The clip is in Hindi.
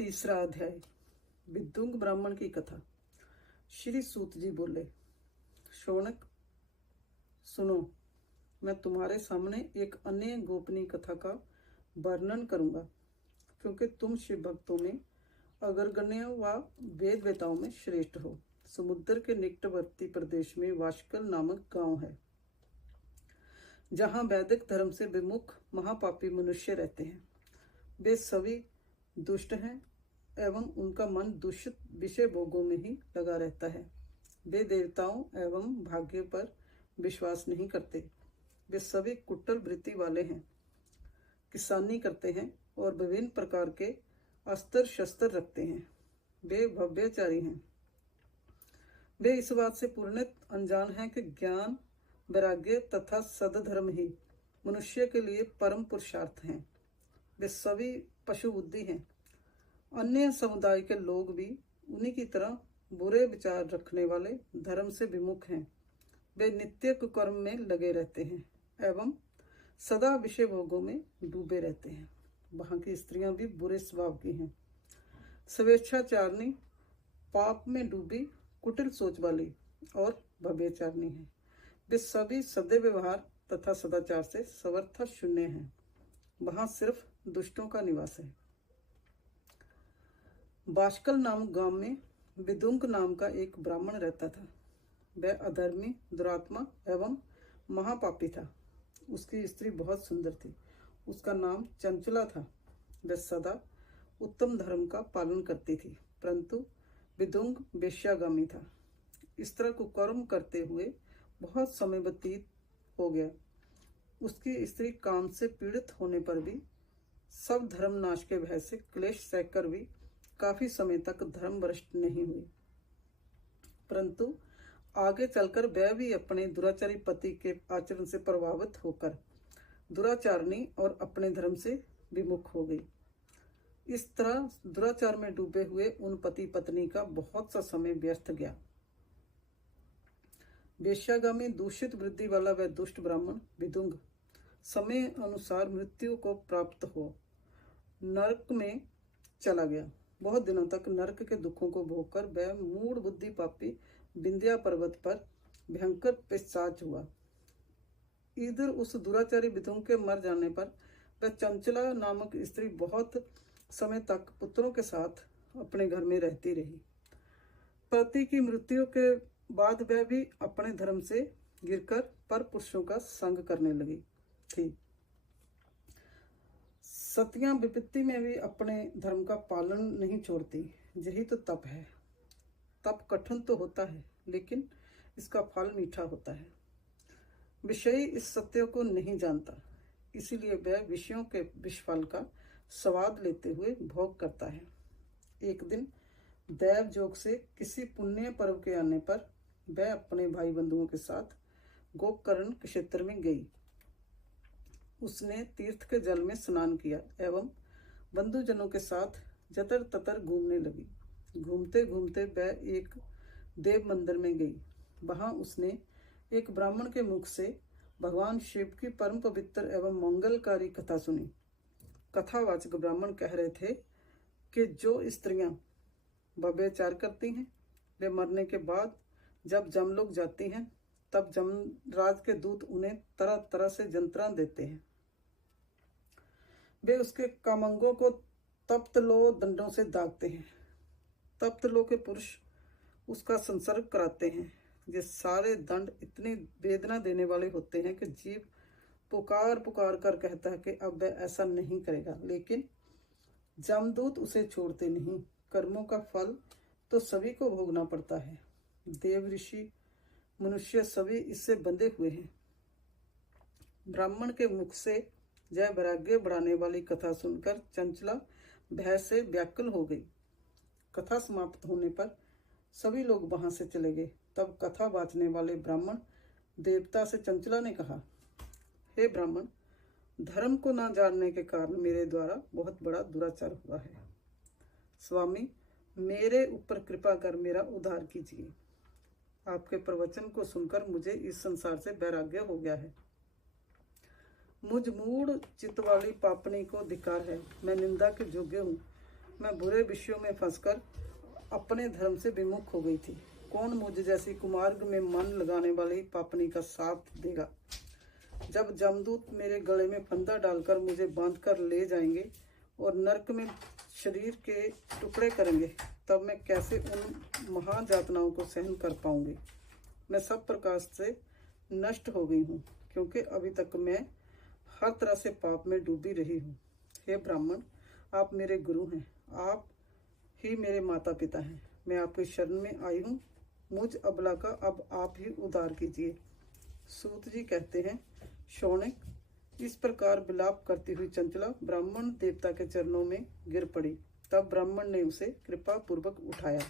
तीसरा अध्याय। विद्युंग ब्राह्मण की कथा। श्री सूत जी बोले, शौनक सुनो, मैं तुम्हारे सामने एक अन्य गोपनीय कथा का वर्णन करूंगा, क्योंकि तुम शिव भक्तों में अग्रगण्य व वेद वेताओं में श्रेष्ठ हो। समुद्र के निकटवर्ती प्रदेश में वाशकल नामक गांव है, जहां वैदिक धर्म से विमुख महापापी मनुष्य रहते हैं। वे सभी दुष्ट हैं एवं उनका मन दूषित विषय भोगों में ही लगा रहता है। वे देवताओं एवं भाग्य पर विश्वास नहीं करते। वे सभी कुटिल वृत्ति वाले हैं, किसानी करते हैं और विभिन्न प्रकार के अस्त्र शस्त्र रखते हैं। वे भव्यचारी हैं। वे इस बात से पूर्णत अनजान हैं कि ज्ञान, वैराग्य तथा सद्धर्म ही मनुष्य के लिए परम पुरुषार्थ हैं। वे सभी पशु बुद्धि हैं। अन्य समुदाय के लोग भी उन्हीं की तरह बुरे विचार रखने वाले धर्म से विमुख हैं। वे नित्य कुकर्म में लगे रहते हैं एवं सदा विषय भोगों में डूबे रहते हैं। वहाँ की स्त्रियां भी बुरे स्वभाव की हैं, स्वेच्छाचारिणी, पाप में डूबी, कुटिल सोच वाली और भव्यचारिणी हैं। वे सभी सदैव व्यवहार तथा सदाचार से सर्वथा शून्य हैं। वहाँ सिर्फ दुष्टों का निवास है। बाशकल नामक गांव में विदुंग नाम का एक ब्राह्मण रहता था। वह अधर्मी, दुरात्मा एवं महापापी था। उसकी स्त्री बहुत सुंदर थी। उसका नाम चंचला था। वह सदा उत्तम धर्म का पालन करती थी, परंतु विदुंग वेश्यागामी था। इस तरह कुकर्म करते हुए बहुत समय व्यतीत हो गया। उसकी स्त्री काम से पीड़ित होने पर भी, सब धर्म नाश के भय से क्लेश सहकर भी काफी समय तक धर्म भ्रष्ट नहीं हुई। परंतु आगे चलकर वह भी अपने दुराचारी पति के आचरण से प्रभावित होकर दुराचारणी और अपने धर्म से विमुख हो गई। इस तरह दुराचार में डूबे हुए उन पति पत्नी का बहुत सा समय व्यर्थ गया। वेश्यागामी दूषित वृद्धि वाला वह दुष्ट ब्राह्मण विदुंग समय अनुसार मृत्यु को प्राप्त हो नरक में चला गया। बहुत दिनों तक नरक के दुखों को भोगकर वह मूढ़ बुद्धि पापी विंध्या पर्वत पर भयंकर पिशाच हुआ। इधर उस दुराचारी विदुंग के मर जाने पर वह चंचला नामक स्त्री बहुत समय तक पुत्रों के साथ अपने घर में रहती रही। पति की मृत्यु के बाद वह भी अपने धर्म से गिरकर पर पुरुषों का संग करने लगी थी। सतियां विपत्ति में भी अपने धर्म का पालन नहीं छोड़ती। यही तो तप है। तप कठिन तो होता है, लेकिन इसका फल मीठा होता है। विषयी इस सत्य को नहीं जानता, इसीलिए वह विषयों के विषफल का स्वाद लेते हुए भोग करता है। एक दिन दैव जोग से किसी पुण्य पर्व के आने पर वह अपने भाई बंधुओं के साथ गोकर्ण क्षेत्र में गई। उसने तीर्थ के जल में स्नान किया एवं बंधुजनों के साथ जतर ततर घूमने लगी। घूमते घूमते वह एक देव मंदिर में गई। वहां उसने एक ब्राह्मण के मुख से भगवान शिव की परम पवित्र एवं मंगलकारी कथा सुनी। कथावाचक ब्राह्मण कह रहे थे कि जो स्त्रियां व्यभिचार करती हैं, वे मरने के बाद जब जमलोक जाती हैं, तब जमराज के दूत उन्हें तरह तरह से जंत्रणा देते हैं। वे उसके कामंगों को तप्त लो दंडों से दागते हैं। तप्त लो के पुरुष उसका संसर्ग कराते हैं। ये सारे दंड इतनी वेदना देने वाले होते हैं कि जीव पुकार पुकार कर कहता है कि अब वह ऐसा नहीं करेगा, लेकिन जमदूत उसे छोड़ते नहीं। कर्मों का फल तो सभी को भोगना पड़ता है। देव, ऋषि, मनुष्य सभी इससे बंधे हुए हैं। ब्राह्मण के मुख से जय वैराग्य बढ़ाने वाली कथा सुनकर चंचला भय से व्याकुल हो गई। कथा समाप्त होने पर सभी लोग वहां से चले गए। तब कथा बाँचने वाले ब्राह्मण देवता से चंचला ने कहा, हे ब्राह्मण, धर्म को न जानने के कारण मेरे द्वारा बहुत बड़ा दुराचार हुआ है। स्वामी, मेरे ऊपर कृपा कर मेरा उद्धार कीजिए। आपके प्रवचन को सुनकर मुझे इस संसार से वैराग्य हो गया है। मुझ मूढ़ चित्त वाली पापनी को धिक्कार है। मैं निंदा के योग्य हूँ। मैं बुरे विषयों में फंसकर अपने धर्म से विमुख हो गई थी। कौन मुझ जैसी कुमार्ग में मन लगाने वाली पापनी का साथ देगा? जब जमदूत मेरे गले में फंदा डालकर मुझे बांधकर ले जाएंगे और नरक में शरीर के टुकड़े करेंगे, तब मैं कैसे उन महायातनाओं को सहन कर पाऊंगी? मैं सब प्रकार से नष्ट हो गई हूँ, क्योंकि अभी तक मैं हर तरह से पाप में डूबी रही हूँ। हे ब्राह्मण, आप मेरे गुरु हैं, आप ही मेरे माता पिता हैं। मैं आपके शरण में आई हूँ, मुझ अबला का अब आप ही उद्धार कीजिए। सूत जी कहते हैं, शौनक, इस प्रकार विलाप करती हुई चंचला ब्राह्मण देवता के चरणों में गिर पड़ी। तब ब्राह्मण ने उसे कृपा पूर्वक उठाया।